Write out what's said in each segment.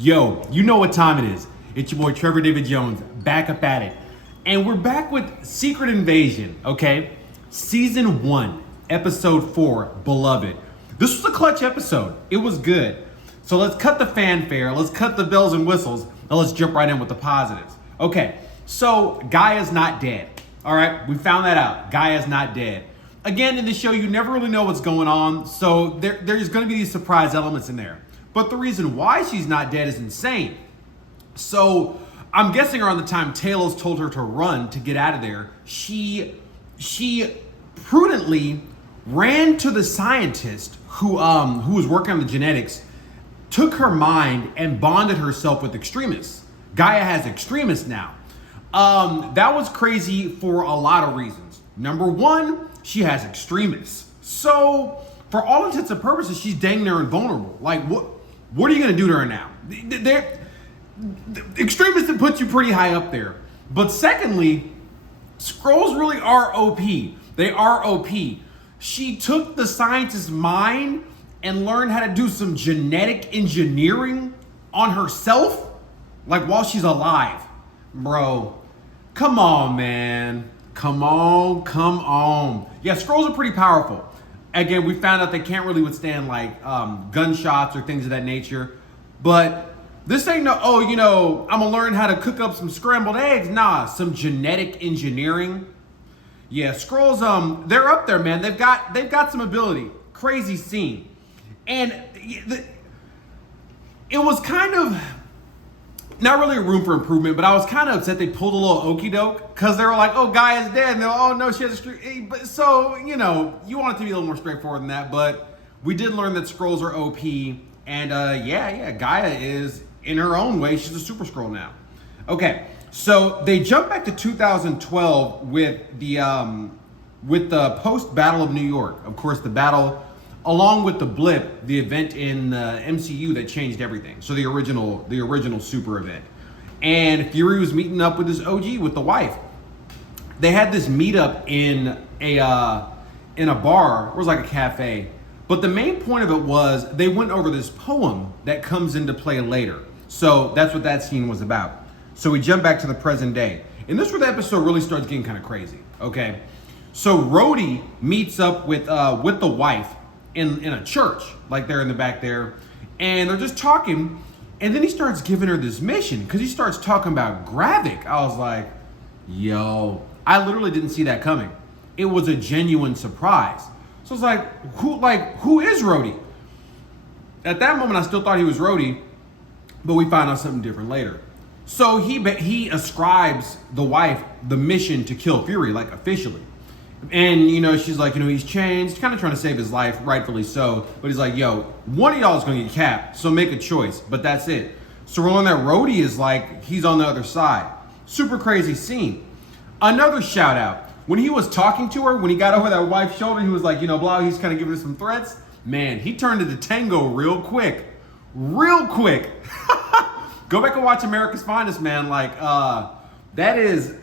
Yo, you know what time it is. It's your boy Trevor David Jones, back up at it. And we're back with Secret Invasion, okay? Season 1, Episode 4, Beloved. This was a clutch episode. It was good. So let's cut the fanfare, let's cut the bells and whistles, and let's jump right in with the positives. Okay, so Gaia's not dead. All right, we found that out. Gaia's not dead. Again, in the show, you never really know what's going on, so there's going to be these surprise elements in there. But the reason why she's not dead is insane. So I'm guessing around the time Talos told her to run to get out of there, she prudently ran to the scientist who was working on the genetics, took her mind and bonded herself with extremists. Gaia has extremists now. That was crazy for a lot of reasons. Number one, she has extremists. So for all intents and purposes, she's dang near invulnerable. Like what are you gonna do to her now? The extremists that put you pretty high up there. But secondly, Skrulls really are OP. They are OP. She took the scientist's mind and learned how to do some genetic engineering on herself, like while she's alive. Bro, come on, man. Come on. Yeah, Skrulls are pretty powerful. Again, we found out they can't really withstand like gunshots or things of that nature. But this ain't no, I'm gonna learn how to cook up some scrambled eggs. Nah, some genetic engineering. Yeah, Skrulls, they're up there, man. They've got some ability. Crazy scene. And it was kind of not really a room for improvement, but I was kind of upset they pulled a little okie doke because they were like, oh, Gaia's dead. And they're like, oh, no, she has a streak. But so, you want it to be a little more straightforward than that. But we did learn that Skrulls are OP. And Gaia is, in her own way, she's a super Skrull now. Okay, so they jump back to 2012 with the post-Battle of New York. Of course, the battle, along with the blip, the event in the MCU that changed everything. So the original super event. And Fury was meeting up with his OG, with the wife. They had this meetup in a bar. It was like a cafe. But the main point of it was they went over this poem that comes into play later. So that's what that scene was about. So we jump back to the present day. And this is where the episode really starts getting kind of crazy. Okay. So Rhodey meets up with the wife in a church, like they're in the back there, and they're just talking, and then he starts giving her this mission because he starts talking about Gravik. I was like, yo, I literally didn't see that coming. It was a genuine surprise. So it's who is Rhodey? At that moment, I still thought he was Rhodey, but we found out something different later. So he ascribes the wife the mission to kill Fury, like officially. And, she's like, he's changed, kind of trying to save his life, rightfully so. But he's like, yo, one of y'all is going to get capped, so make a choice. But that's it. So we're on that Rhodey is like, he's on the other side. Super crazy scene. Another shout out. When he was talking to her, when he got over that wife's shoulder, he was like, blah, he's kind of giving her some threats. Man, he turned into Tango real quick. Real quick. Go back and watch America's Finest, man. Like, that is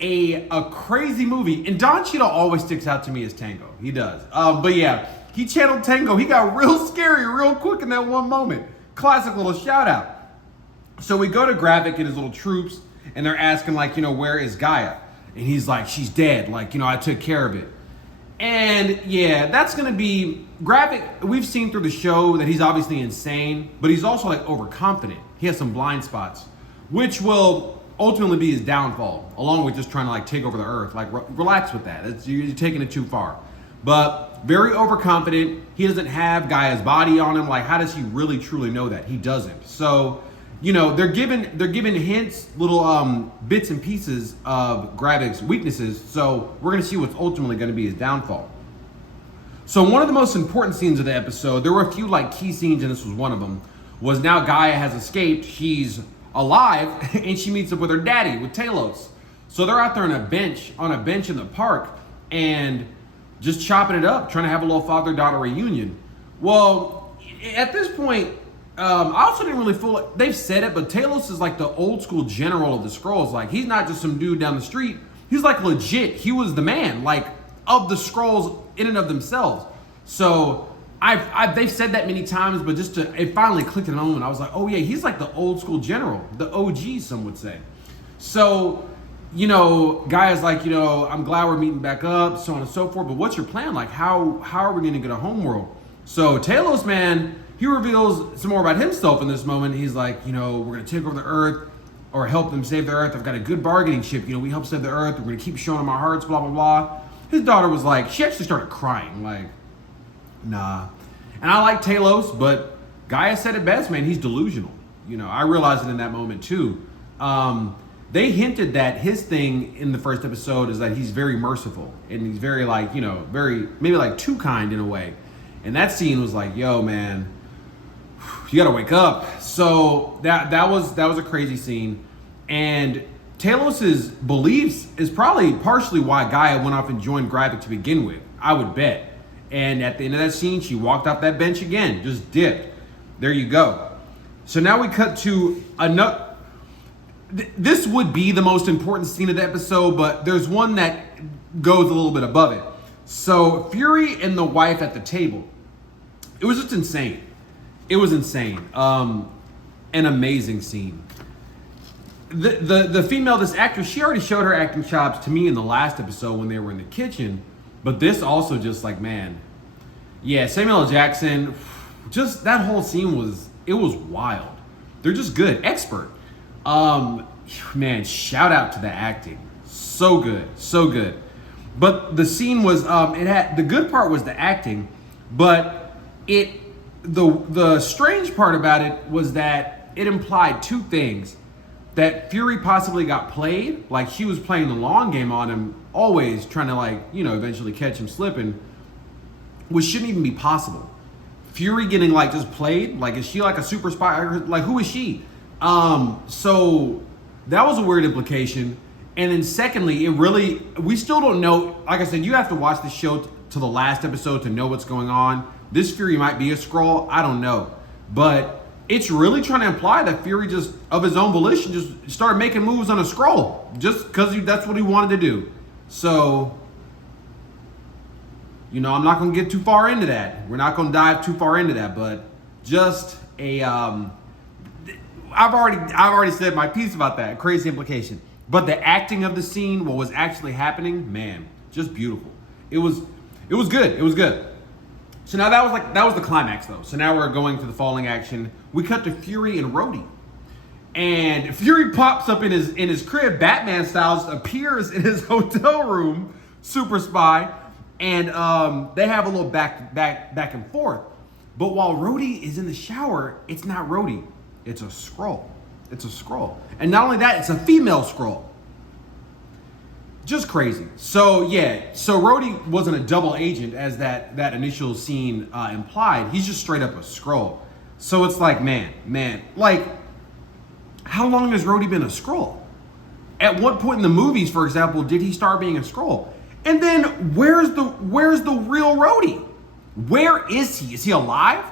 a crazy movie. And Don Cheadle always sticks out to me as Tango. He does. But yeah, he channeled Tango. He got real scary real quick in that one moment. Classic little shout out. So we go to Gravik and his little troops, and they're asking where is Gaia? And he's like, she's dead. I took care of it. And yeah, that's going to be Gravik. We've seen through the show that he's obviously insane, but he's also overconfident. He has some blind spots, which will ultimately be his downfall, along with just trying to take over the earth. Relax with that. You're taking it too far. But very overconfident. He doesn't have Gaia's body on him. How does he really truly know that? He doesn't. So, they're giving hints, little bits and pieces of Gravik's weaknesses. So we're gonna see what's ultimately gonna be his downfall. So one of the most important scenes of the episode, there were a few key scenes, and this was one of them, was now Gaia has escaped. She's alive, and she meets up with her daddy, with Talos. So they're out there on a bench in the park, and just chopping it up, trying to have a little father-daughter reunion. Well, at this point, I also didn't really feel like, they've said it, but Talos is the old school general of the Skrulls. He's not just some dude down the street. He's legit. He was the man, of the Skrulls in and of themselves. So they've said that many times, but it finally clicked in a moment. I was like, oh yeah, he's like the old school general, the OG, some would say. So, Guy is like, I'm glad we're meeting back up, so on and so forth. But what's your plan? Like, how are we going to get a homeworld? So Talos, man, he reveals some more about himself in this moment. He's like, we're going to take over the Earth or help them save the Earth. I've got a good bargaining chip. We help save the Earth. We're going to keep showing them our hearts, blah, blah, blah. His daughter was like, she actually started crying, like, nah. And I like Talos, but Gaia said it best, man. He's delusional. I realized it in that moment too. They hinted that his thing in the first episode is that he's very merciful and he's very very maybe like too kind in a way. And that scene was like, yo, man, you gotta wake up. So that was a crazy scene. And Talos's beliefs is probably partially why Gaia went off and joined Gravik to begin with, I would bet. And at the end of that scene, she walked off that bench again, just dipped. There you go. So now we cut to another. This would be the most important scene of the episode, but there's one that goes a little bit above it. So Fury and the wife at the table. It was just insane. It was insane. An amazing scene. The female, this actress, she already showed her acting chops to me in the last episode when they were in the kitchen. But this also just like, man. Yeah, Samuel L. Jackson, just that whole scene was wild. They're just good. Expert. Man, shout out to the acting. So good. So good. But the scene was, the good part was the acting, but the strange part about it was that it implied two things. That Fury possibly got played, like she was playing the long game on him, always trying to eventually catch him slipping, which shouldn't even be possible. Fury getting just played, is she like a super spy? Like, who is she? So that was a weird implication. And then secondly, we still don't know. Like I said, you have to watch the show to the last episode to know what's going on. This Fury might be a Skrull. I don't know. But it's really trying to imply that Fury just, of his own volition, just started making moves on a Skrull. Just because that's what he wanted to do. So, I'm not going to get too far into that. We're not going to dive too far into that. But just I've already said my piece about that. Crazy implication. But the acting of the scene, what was actually happening, man, just beautiful. It was good. It was good. So now that was the climax though. So now we're going to the falling action. We cut to Fury and Rhodey. And Fury pops up in his crib, Batman style, just appears in his hotel room, super spy, and they have a little back and forth. But while Rhodey is in the shower, it's not Rhodey. It's a Skrull. It's a Skrull. And not only that, it's a female Skrull. Just crazy. So Rhodey wasn't a double agent as that initial scene implied. He's just straight up a Skrull. So it's like, man, how long has Rhodey been a Skrull? At what point in the movies, for example, did he start being a Skrull? And then where's the real Rhodey? Where is he? Is he alive?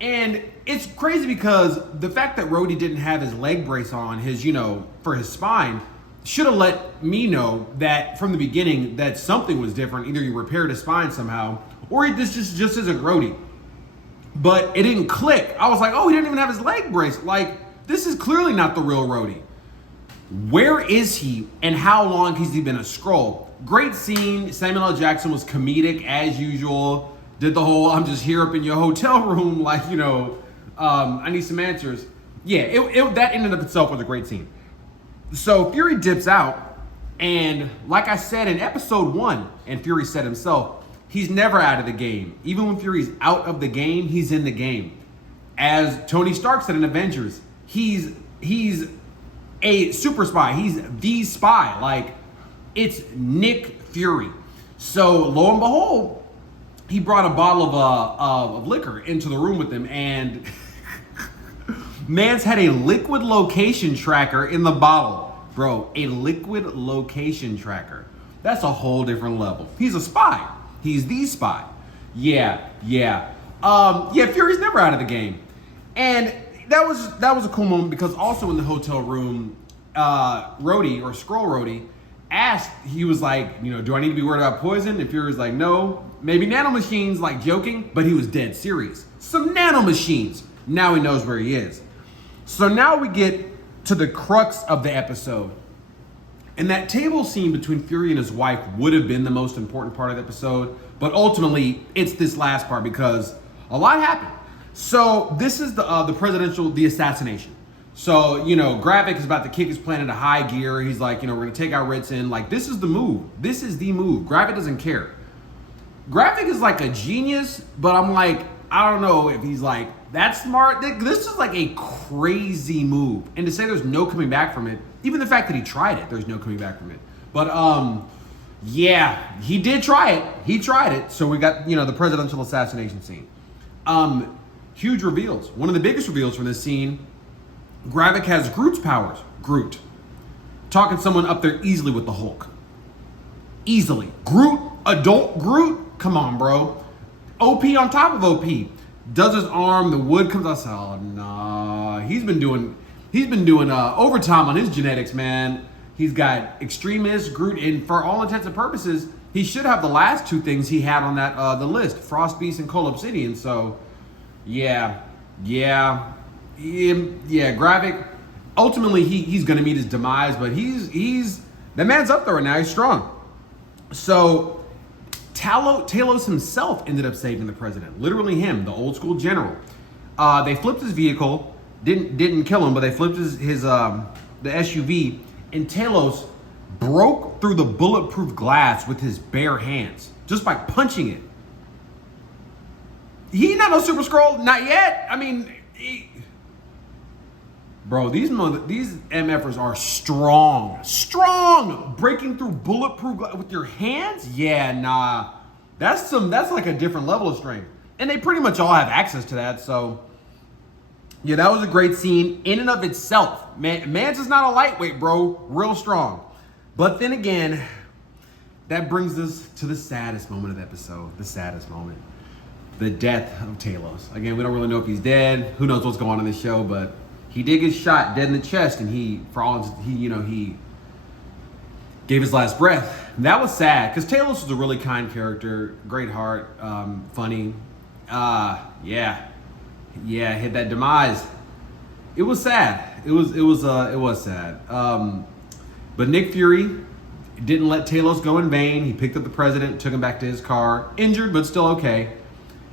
And it's crazy because the fact that Rhodey didn't have his leg brace on, for his spine, should have let me know that from the beginning that something was different. Either he repaired his spine somehow, or this just isn't Rhodey. But it didn't click. I was like, oh, he didn't even have his leg brace. Like, this is clearly not the real Rhodey. Where is he, and how long has he been a Skrull? Great scene. Samuel L. Jackson was comedic as usual. Did the whole, I'm just here up in your hotel room, I need some answers. Yeah, that in and of itself was a great scene. So Fury dips out, and like I said in episode 1, and Fury said himself, he's never out of the game. Even when Fury's out of the game, he's in the game. As Tony Stark said in Avengers, he's a super spy. He's the spy. It's Nick Fury. So lo and behold, he brought a bottle of liquor into the room with him, and man's had a liquid location tracker in the bottle. Bro, a liquid location tracker. That's a whole different level. He's a spy. He's the spy. Yeah. Fury's never out of the game. And that was a cool moment because also in the hotel room, Rhodey, or Skrull Rhodey, asked, he was like, do I need to be worried about poison? And Fury's like, no. Maybe nanomachines, like joking, but he was dead serious. Some nanomachines. Now he knows where he is. So now we get to the crux of the episode. And that table scene between Fury and his wife would have been the most important part of the episode, but ultimately it's this last part because a lot happened. So this is the assassination. So, Gravik is about to kick his plan into high gear. He's like, we're gonna take out Ritson. Like, this is the move. This is the move. Gravik doesn't care. Gravik is like a genius, but I'm like, I don't know if he's like that smart. This is like a crazy move. And to say there's no coming back from it, even the fact that he tried it, there's no coming back from it. But yeah, he did try it. He tried it. So we got, the presidential assassination scene. Huge reveals. One of the biggest reveals from this scene, Gravik has Groot's powers. Groot. Talking someone up there easily with the Hulk. Easily. Groot, adult Groot? Come on, bro. OP on top of OP. Does his arm, the wood comes out. Oh, nah. He's been doing overtime on his genetics, man. He's got Extremist, Groot, and for all intents and purposes, he should have the last two things he had on that the list, Frost Beast and Cold Obsidian. So, yeah, Gravik. Ultimately, he's gonna meet his demise, but he's that man's up there right now. He's strong. So, Talos himself ended up saving the president. Literally him, the old school general. They flipped his vehicle, didn't kill him, but they flipped his the SUV, and Talos broke through the bulletproof glass with his bare hands, just by punching it. He not no Super Skrull, not yet. I mean, bro, these MFers are strong. Breaking through bulletproof glass with your hands? Yeah, nah. That's like a different level of strength. And they pretty much all have access to that, so yeah, that was a great scene in and of itself. Mans is not a lightweight, bro. Real strong. But then again, that brings us to the saddest moment of the episode. The saddest moment. The death of Talos. Again, we don't really know if he's dead. Who knows what's going on in this show, but he did get shot dead in the chest, and he gave his last breath. And that was sad, because Talos was a really kind character, great heart, funny. Hit that demise. It was sad. It was sad. But Nick Fury didn't let Talos go in vain. He picked up the president, took him back to his car, injured but still okay.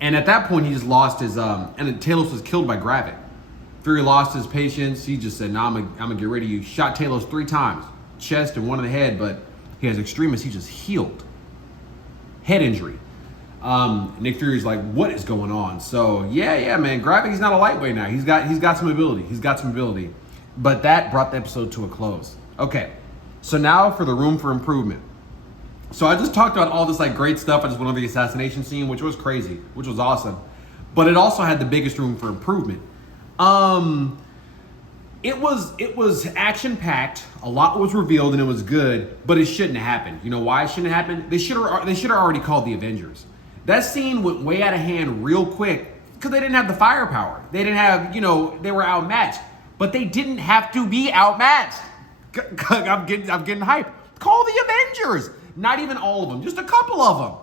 And at that point, he just lost his and Talos was killed by Gravik. Fury lost his patience. He just said, "Nah, I'm gonna get rid of you." Shot Talos 3 times, chest and one in the head, but he has Extremis. He just healed. Head injury. Nick Fury's like, what is going on? So yeah, man. Gravik, he's not a lightweight now. He's got some ability. But that brought the episode to a close. Okay, so now for the room for improvement. So I just talked about all this like great stuff. I just went over the assassination scene, which was crazy, which was awesome. But it also had the biggest room for improvement. It was action packed. A lot was revealed and it was good, but it shouldn't have happened. You know why it shouldn't have happened? They should have already called the Avengers. That scene went way out of hand real quick because they didn't have the firepower. They didn't have, they were outmatched, but they didn't have to be outmatched. I'm getting hyped. Call the Avengers. Not even all of them, just a couple of them.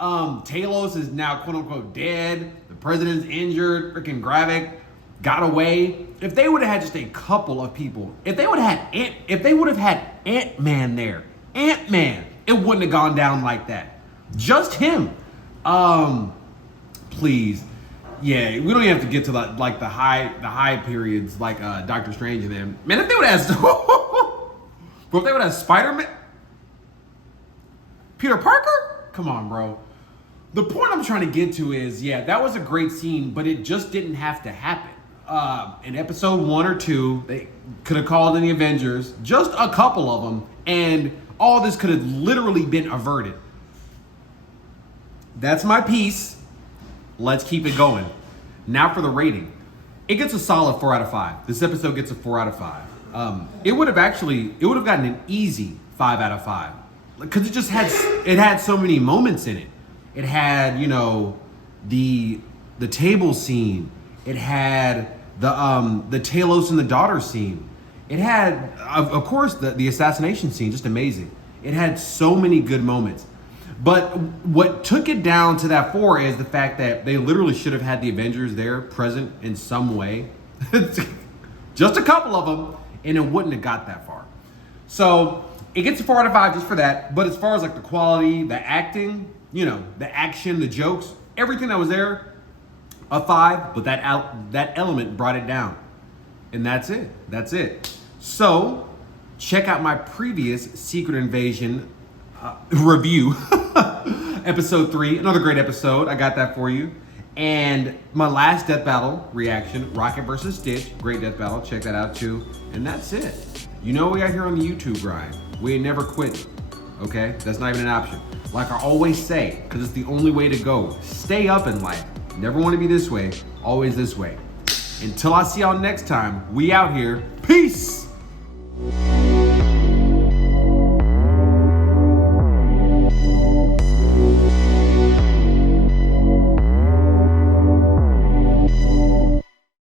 Talos is now quote unquote dead. The president's injured. Freaking Gravik got away. If they would have had just a couple of people, if they would have had Ant-Man there, it wouldn't have gone down like that. Just him. Please. Yeah, we don't even have to get to the high periods like Doctor Strange and them. Man, if they would have bro, if they would have Spider-Man, Peter Parker? Come on, bro. The point I'm trying to get to is, yeah, that was a great scene, but it just didn't have to happen. In episode 1 or 2, they could have called in the Avengers, just a couple of them, and all this could have literally been averted. That's my piece. Let's keep it going. Now for the rating. It gets a solid 4 out of 5. This episode gets a 4 out of 5. It would have gotten an easy 5 out of 5. Because it had so many moments in it. It had, the table scene. It had the Talos and the daughter scene. It had, of course, the assassination scene, just amazing. It had so many good moments. But what took it down to that 4 is the fact that they literally should have had the Avengers there present in some way. Just a couple of them, and it wouldn't have got that far. So it gets a 4 out of 5 just for that. But as far as like the quality, the acting, you know, the action, the jokes, everything that was there, a 5. But that element brought it down. And that's it. That's it. So check out my previous Secret Invasion review, episode 3, another great episode. I got that for you. And my last death battle reaction, Rocket versus Stitch, great death battle. Check that out too. And that's it. You know we are here on the YouTube grind. We ain't never quit. Okay, that's not even an option. Like I always say, because it's the only way to go. Stay up in life. Never want to be this way. Always this way. Until I see y'all next time, we out here. Peace.